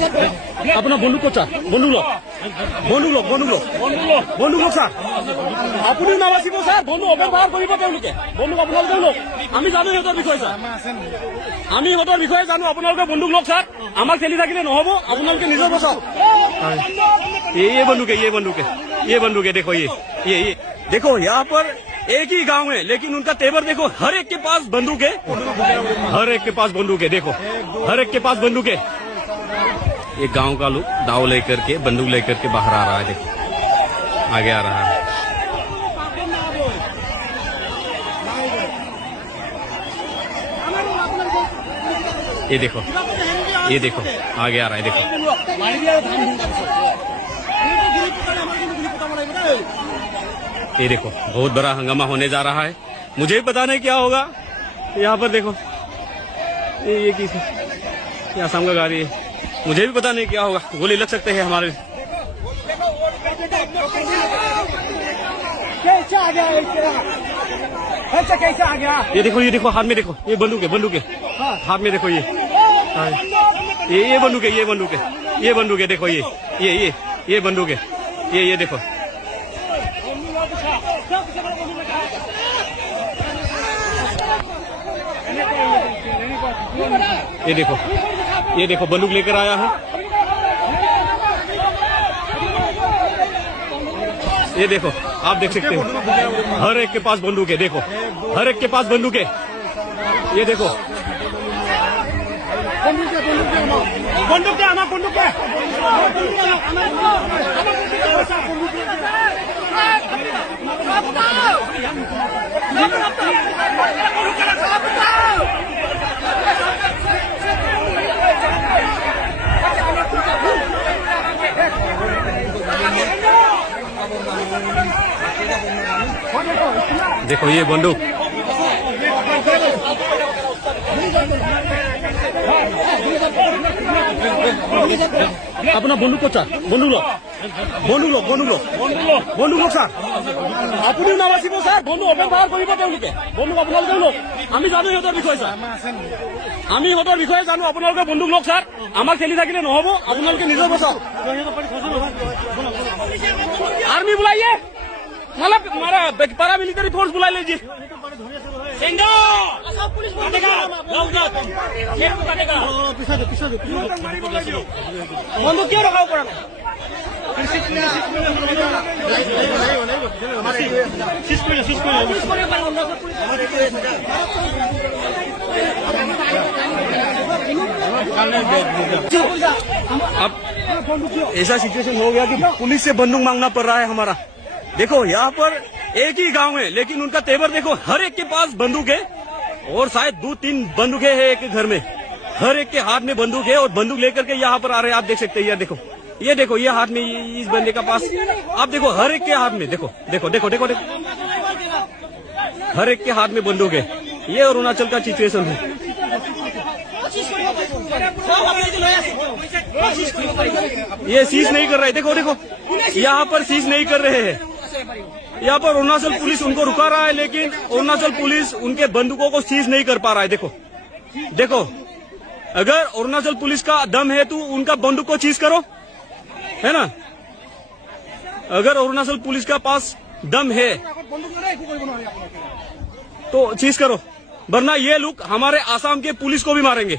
अपना बंदूक को बंदूक लोग सर अपनी नाबासिब सर बंदूक ओपेन फायर करिब बंदूक आपलोके लोक आमी जानो इहतर বিষয় सर आमी इहतर বিষয়ে जानो आपलोके बंदूक लोक सर आमाक चली থাকিলে নহব आपलोके निजे बचाओ ये बंदूक है देखो ये देखो यहाँ पर एक ही गांव है लेकिन उनका तेवर देखो हर एक के पास बंदूक है देखो हर एक के पास बंदूक है। ये गांव का लोग दाव लेकर के बंदूक लेकर के बाहर आ रहा है देखो आगे आ रहा है ये देखो आगे आ रहा है देखो ये देखो बहुत बड़ा हंगामा होने जा रहा है मुझे भी पता नहीं क्या होगा यहाँ पर देखो ये किस ये आसाम का गाड़ी है मुझे भी पता नहीं क्या होगा गोली लग सकते हैं हमारे ये देखो हाथ में देखो ये बंदूक है हाथ में देखो ये बंदूक है देखो ये बंदूक है ये देखो ये देखो बंदूक लेकर आया है ये देखो आप देख सकते हो हर एक के पास बंदूक है देखो हर एक के पास बंदूक है ये देखो बंदूक है देखो ये बंदूक अपना बंदूक को बंदूक लोग सर अपनी नाबासिब सर बंदूक ओपेन फायर करिब बंदूक आपलोके लोक आमी जानो इहतर বিষয় सर आमी इहतर বিষয়ে जानो आपलोके बंदूक लोक सर आमाक चली থাকিলে নহব आपलोके निजे बचाओ आर्मी बुलाइए मतलब हमारा पारा मिलिट्री फोर्स बुला लीजिए बंदूक क्यों रखा पड़ा अब ऐसा सिचुएशन हो गया कि पुलिस से बंदूक मांगना पड़ रहा है हमारा देखो यहाँ पर एक ही गांव है लेकिन उनका तेवर देखो हर एक के पास बंदूक है और शायद 2-3 बंदूकें हैं एक घर में हर एक के हाथ में बंदूक है और बंदूक लेकर के यहाँ पर आ रहे हैं आप देख सकते हैं ये देखो ये हाथ में इस बंदे का पास आप देखो हर एक के हाथ में देखो हर एक के हाथ में बंदूक है ये अरुणाचल का सिचुएशन है ये सीज नहीं कर रहे देखो यहाँ पर सीज नहीं कर रहे हैं यहाँ पर अरुणाचल पुलिस उनको रुका रहा है लेकिन अरुणाचल पुलिस उनके बंदूकों को सीज नहीं कर पा रहा है देखो अगर अरुणाचल पुलिस का दम है तो उनका बंदूक को सीज करो है ना अगर अरुणाचल पुलिस का पास दम है तो सीज करो वरना ये लोग हमारे आसाम के पुलिस को भी मारेंगे।